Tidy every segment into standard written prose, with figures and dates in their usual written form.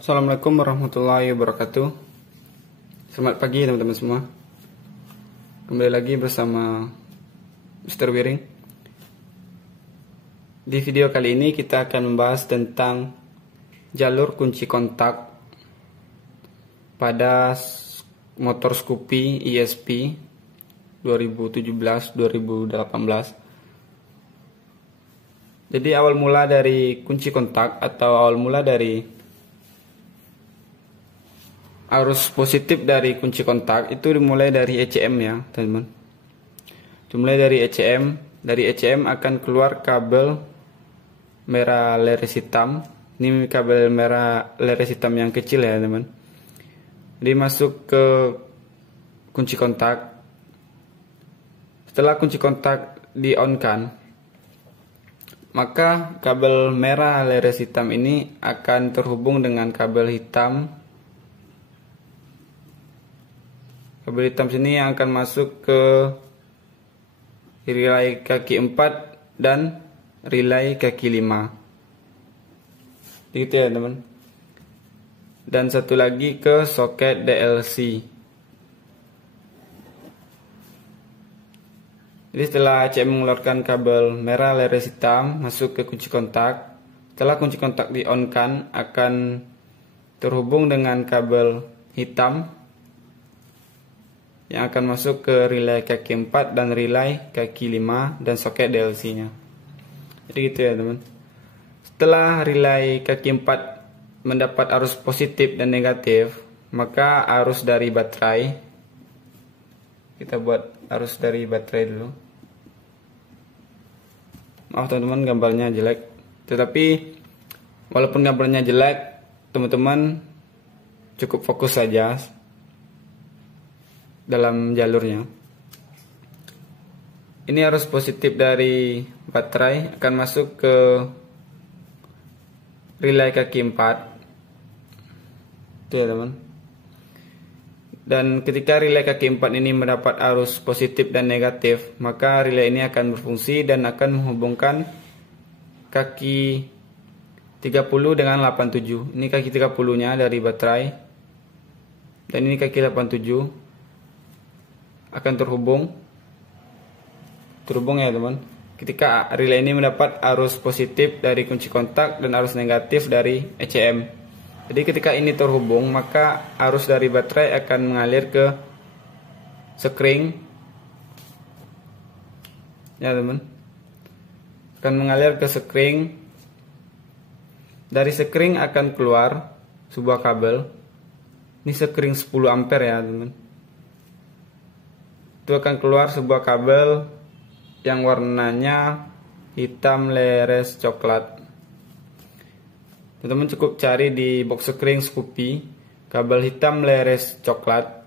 Assalamualaikum warahmatullahi wabarakatuh. Selamat pagi teman-teman semua. Kembali lagi bersama Mr. Wiring. Di video kali ini kita akan membahas tentang jalur kunci kontak pada motor Scoopy ESP 2017-2018. Jadi awal mula dari kunci kontak atau awal mula dari arus positif dari kunci kontak itu dimulai dari ECM ya teman-teman. Dimulai dari ECM. Dari ECM akan keluar kabel merah leres hitam. Ini kabel merah leres hitam yang kecil ya teman-teman. Jadi masuk ke kunci kontak. Setelah kunci kontak di on kan, maka kabel merah leres hitam ini akan terhubung dengan kabel hitam. Kabel hitam sini yang akan masuk ke relay kaki 4 dan relay kaki 5. Gitu ya teman. Dan satu lagi ke soket DLC. Jadi setelah ACM mengeluarkan kabel merah leres hitam masuk ke kunci kontak. Setelah kunci kontak di on kan, akan terhubung dengan kabel hitam yang akan masuk ke relay kaki 4 dan relay kaki 5 dan soket DLC nya. Jadi gitu ya teman. Setelah relay kaki 4 mendapat arus positif dan negatif, maka arus dari baterai, kita buat arus dari baterai dulu. Maaf teman-teman, gambarnya jelek. Tetapi walaupun gambarnya jelek, teman-teman cukup fokus saja dalam jalurnya. Ini arus positif dari baterai akan masuk ke relay kaki 4. Itu ya teman. Dan ketika relay kaki 4 ini mendapat arus positif dan negatif, maka relay ini akan berfungsi dan akan menghubungkan kaki 30 dengan 87. Ini kaki 30 nya dari baterai. Dan ini kaki 87 akan terhubung ya teman. Ketika relay ini mendapat arus positif dari kunci kontak dan arus negatif dari ECM. Jadi ketika ini terhubung, maka arus dari baterai akan mengalir ke sekring ya teman. Akan mengalir ke sekring. Dari sekring akan keluar sebuah kabel. Ini sekring 10 ampere ya teman. Itu akan keluar sebuah kabel yang warnanya hitam leres coklat. Teman-teman cukup cari di box sekring Scoopy kabel hitam leres coklat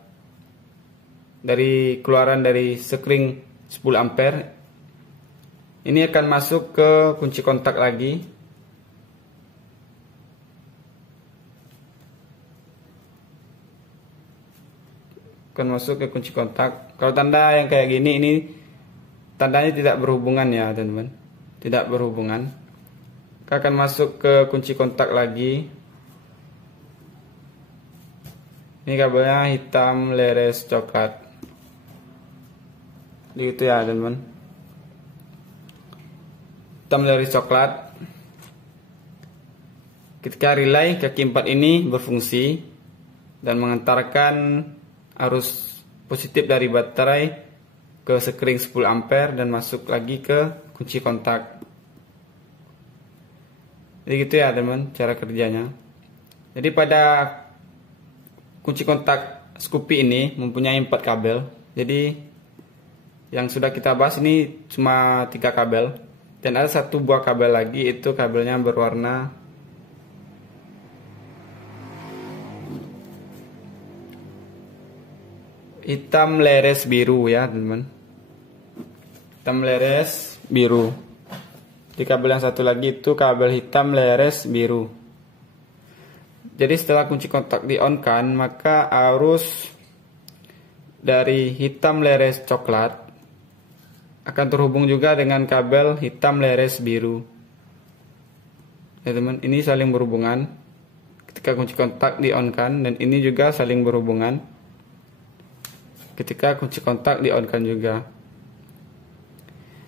dari keluaran dari sekring 10 ampere. Ini akan masuk ke kunci kontak lagi. Akan masuk ke kunci kontak. Kalau tanda yang kayak gini, ini tandanya tidak berhubungan ya teman-teman. Tidak berhubungan. Akan masuk ke kunci kontak lagi. Ini kabelnya hitam leres coklat. Gitu ya teman-teman. Hitam leres coklat. Ketika relay kaki 4 ini berfungsi dan mengantarkan arus positif dari baterai ke sekring 10 ampere dan masuk lagi ke kunci kontak. Jadi gitu ya teman cara kerjanya. Jadi pada kunci kontak Scoopy ini mempunyai 4 kabel. Jadi yang sudah kita bahas ini cuma 3 kabel. Dan ada satu buah kabel lagi, itu kabelnya berwarna hitam leres biru ya teman-teman. Hitam leres biru. Di kabel yang satu lagi itu kabel hitam leres biru. Jadi setelah kunci kontak di on kan, maka arus dari hitam leres coklat akan terhubung juga dengan kabel hitam leres biru. Ya teman, ini saling berhubungan ketika kunci kontak di on kan, dan ini juga saling berhubungan ketika kunci kontak di on kan juga.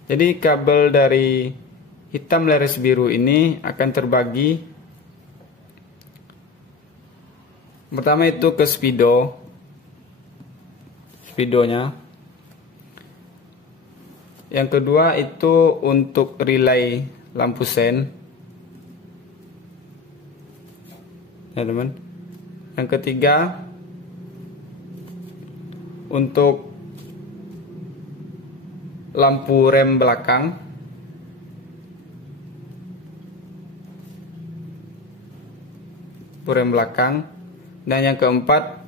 Jadi kabel dari hitam leres biru ini akan terbagi. Pertama itu ke speedonya. Yang kedua itu untuk relay lampu sen. Ya teman. Yang ketiga untuk lampu rem belakang. Dan yang keempat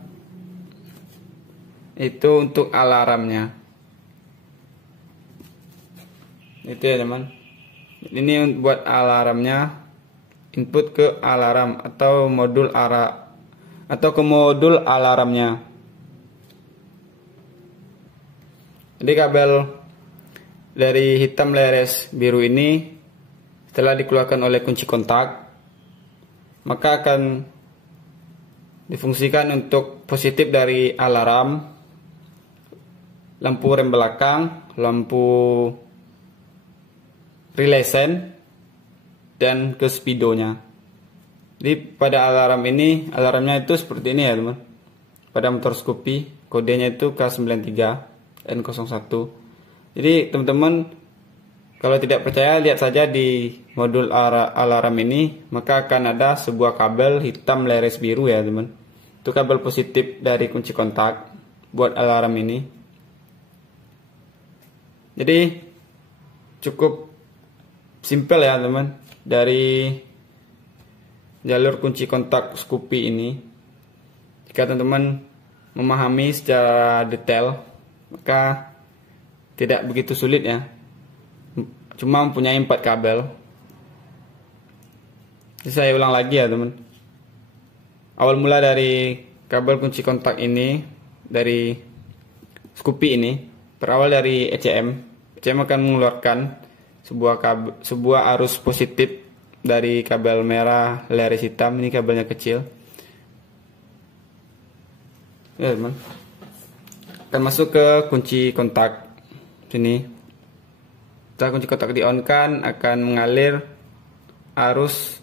itu untuk alarmnya. Itu ya teman. Ini buat alarmnya, input ke alarm atau ke modul alarmnya. Jadi kabel dari hitam leres biru ini setelah dikeluarkan oleh kunci kontak, maka akan difungsikan untuk positif dari alarm, lampu rem belakang, lampu relay sen, dan ke speedonya. Jadi pada alarm ini, alarmnya itu seperti ini ya teman. Pada motor Scoopy kodenya itu K93N01. Jadi teman-teman kalau tidak percaya, lihat saja di modul alarm ini, maka akan ada sebuah kabel hitam leres biru ya teman. Itu kabel positif dari kunci kontak buat alarm ini. Jadi cukup simple ya teman, dari jalur kunci kontak Scoopy ini. Jika teman-teman memahami secara detail, maka tidak begitu sulit ya. Cuma mempunyai 4 kabel. Jadi saya ulang lagi ya teman. Awal mula dari kabel kunci kontak ini, dari Scoopy ini, berawal dari ECM. ECM akan mengeluarkan sebuah arus positif dari kabel merah leres hitam. Ini kabelnya kecil ya teman, akan masuk ke kunci kontak sini. Setelah kunci kontak di on kan, akan mengalir arus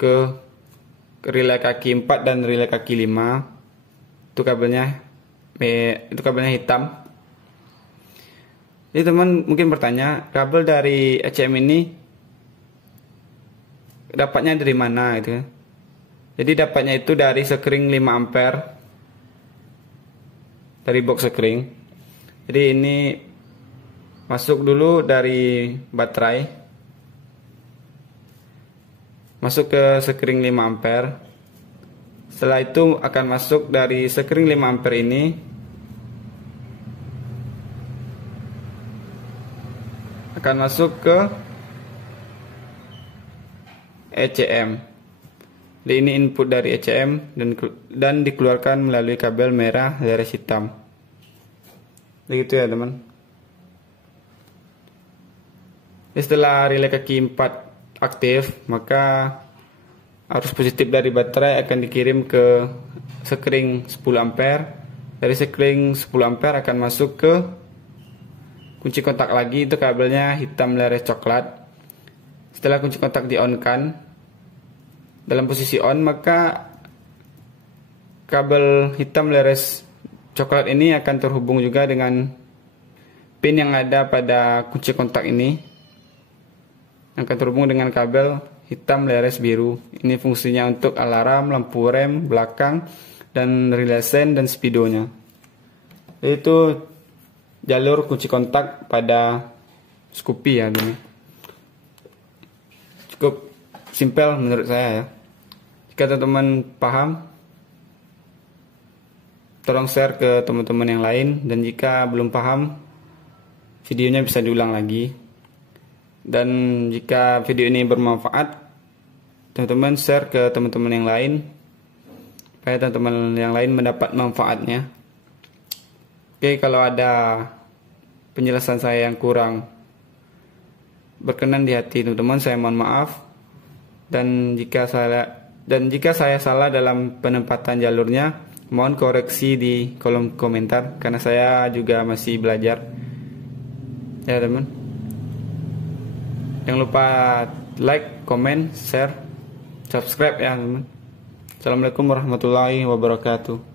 ke relay kaki 4 dan relay kaki 5. Itu kabelnya hitam. Jadi teman mungkin bertanya, kabel dari ECM ini dapatnya dari mana gitu. Jadi dapatnya itu dari sekring 5 ampere, dari box sekring. Jadi ini masuk dulu dari baterai, masuk ke sekring 5 ampere. Setelah itu akan masuk dari sekring 5 ampere ini akan masuk ke ECM. Jadi ini input dari ECM dan dikeluarkan melalui kabel merah leres hitam. Begitu ya teman. Setelah relay kaki 4 aktif, maka arus positif dari baterai akan dikirim ke sekring 10 ampere. Dari sekring 10 ampere akan masuk ke kunci kontak lagi, itu kabelnya hitam leres coklat. Setelah kunci kontak di on kan, dalam posisi on, maka kabel hitam leres coklat ini akan terhubung juga dengan pin yang ada pada kunci kontak ini, akan terhubung dengan kabel hitam leres biru. Ini fungsinya untuk alarm, lampu rem belakang, dan relay sen dan speedonya. Itu jalur kunci kontak pada Scoopy ya teman. Cukup simpel menurut saya ya. Jika teman-teman paham, tolong share ke teman-teman yang lain, dan jika belum paham, videonya bisa diulang lagi. Dan jika video ini bermanfaat, teman-teman share ke teman-teman yang lain supaya teman-teman yang lain mendapat manfaatnya. Oke, kalau ada penjelasan saya yang kurang berkenan di hati teman-teman, saya mohon maaf. Dan jika saya salah dalam penempatan jalurnya, mohon koreksi di kolom komentar karena saya juga masih belajar. Ya teman. Jangan lupa like, comment, share, subscribe ya teman. Assalamualaikum warahmatullahi wabarakatuh.